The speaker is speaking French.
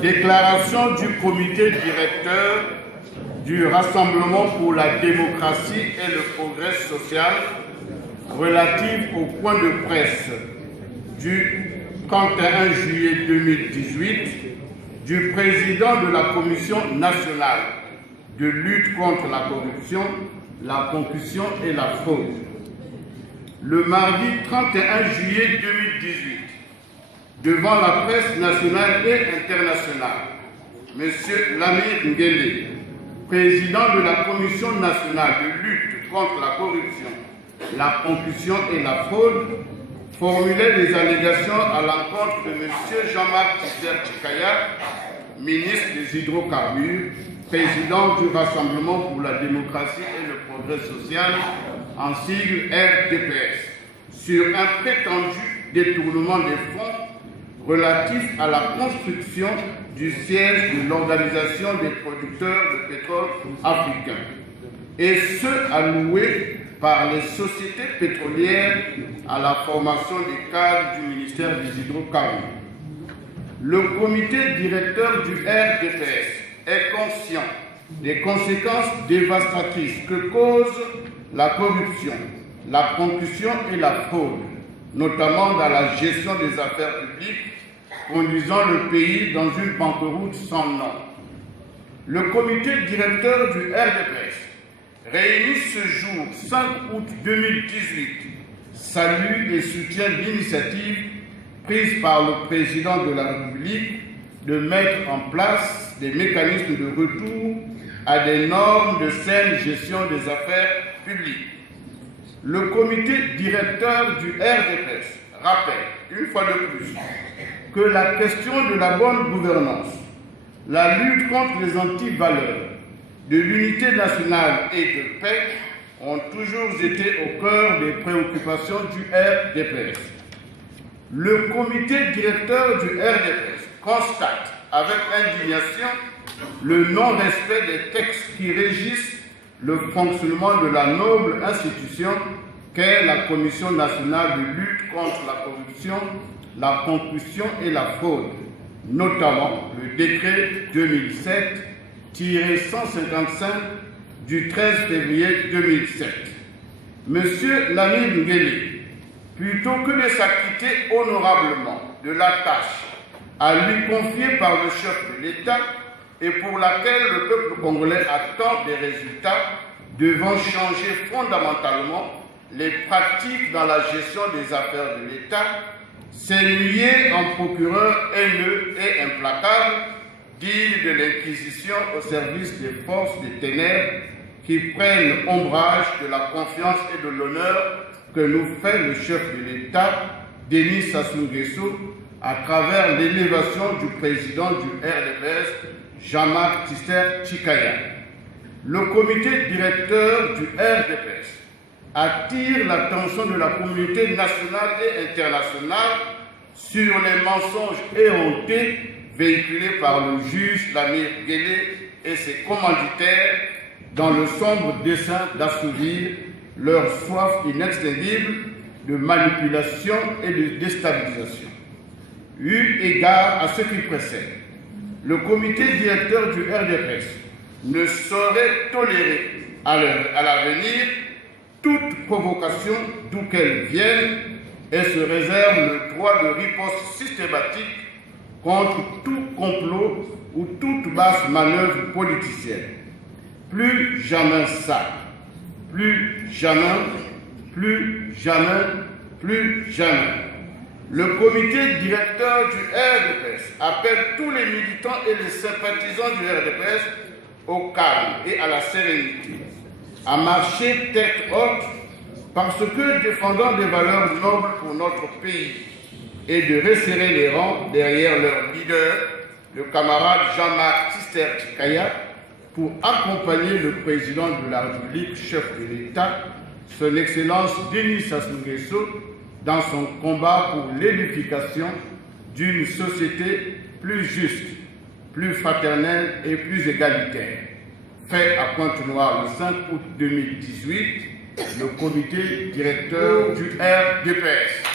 Déclaration du comité directeur du Rassemblement pour la démocratie et le progrès social relative au point de presse du 31 juillet 2018 du président de la Commission nationale de lutte contre la corruption, la concussion et la fraude. Le mardi 31 juillet 2018, devant la presse nationale et internationale, M. Lamir Nguele, président de la Commission nationale de lutte contre la corruption, la concussion et la fraude, formulait des allégations à l'encontre de M. Jean-Marc Tisser-Tchikaya, ministre des Hydrocarbures, président du Rassemblement pour la démocratie et le progrès social, en sigle RDPS, sur un prétendu détournement des fonds relatif à la construction du siège de l'Organisation des producteurs de pétrole africains, et ce alloué par les sociétés pétrolières à la formation des cadres du ministère des Hydrocarbures. Le comité directeur du RDPS est conscient des conséquences dévastatrices que cause la corruption, la concussion et la fraude, notamment dans la gestion des affaires publiques, conduisant le pays dans une banqueroute sans nom. Le comité directeur du RDPS, réuni ce jour 5 août 2018, salue et soutient l'initiative prise par le président de la République de mettre en place des mécanismes de retour à des normes de saine gestion des affaires publiques. Le comité directeur du RDPS rappelle, une fois de plus, que la question de la bonne gouvernance, la lutte contre les antivaleurs, de l'unité nationale et de paix ont toujours été au cœur des préoccupations du RDPS. Le comité directeur du RDPS constate avec indignation le non-respect des textes qui régissent le fonctionnement de la noble institution qu'est la Commission nationale de lutte contre la corruption, la concussion et la fraude, notamment le décret 2007-155 du 13 février 2007. Monsieur Lamir Nguele, plutôt que de s'acquitter honorablement de la tâche à lui confier par le chef de l'État et pour laquelle le peuple congolais attend des résultats, devant changer fondamentalement les pratiques dans la gestion des affaires de l'État, s'est lié en procureur haineux et implacable, digne de l'Inquisition au service des forces des ténèbres qui prennent ombrage de la confiance et de l'honneur que nous fait le chef de l'État, Denis Sassou Nguesso, à travers l'élévation du président du RDPS, Jean-Marc Tisser-Tchikaya. Le comité directeur du RDPS attire l'attention de la communauté nationale et internationale sur les mensonges éhontés véhiculés par le juge Lamir Nguele et ses commanditaires dans le sombre dessein d'assouvir leur soif inextinguible de manipulation et de déstabilisation. Eu égard à ce qui précède, le comité directeur du RDPS ne saurait tolérer à l'avenir toute provocation d'où qu'elle vienne et se réserve le droit de riposte systématique contre tout complot ou toute basse manœuvre politicienne. Plus jamais ça, plus jamais, plus jamais, plus jamais. Le comité directeur du RDPS appelle tous les militants et les sympathisants du RDPS au calme et à la sérénité, à marcher tête haute parce que défendant des valeurs nobles pour notre pays et de resserrer les rangs derrière leur leader, le camarade Jean-Marc Tisser-Tchikaya, pour accompagner le président de la République, chef de l'État, son Excellence Denis Sassou Nguesso, dans son combat pour l'édification d'une société plus juste, plus fraternelle et plus égalitaire. Fait à Pointe-Noire le 5 août 2018, le comité directeur du RDPS.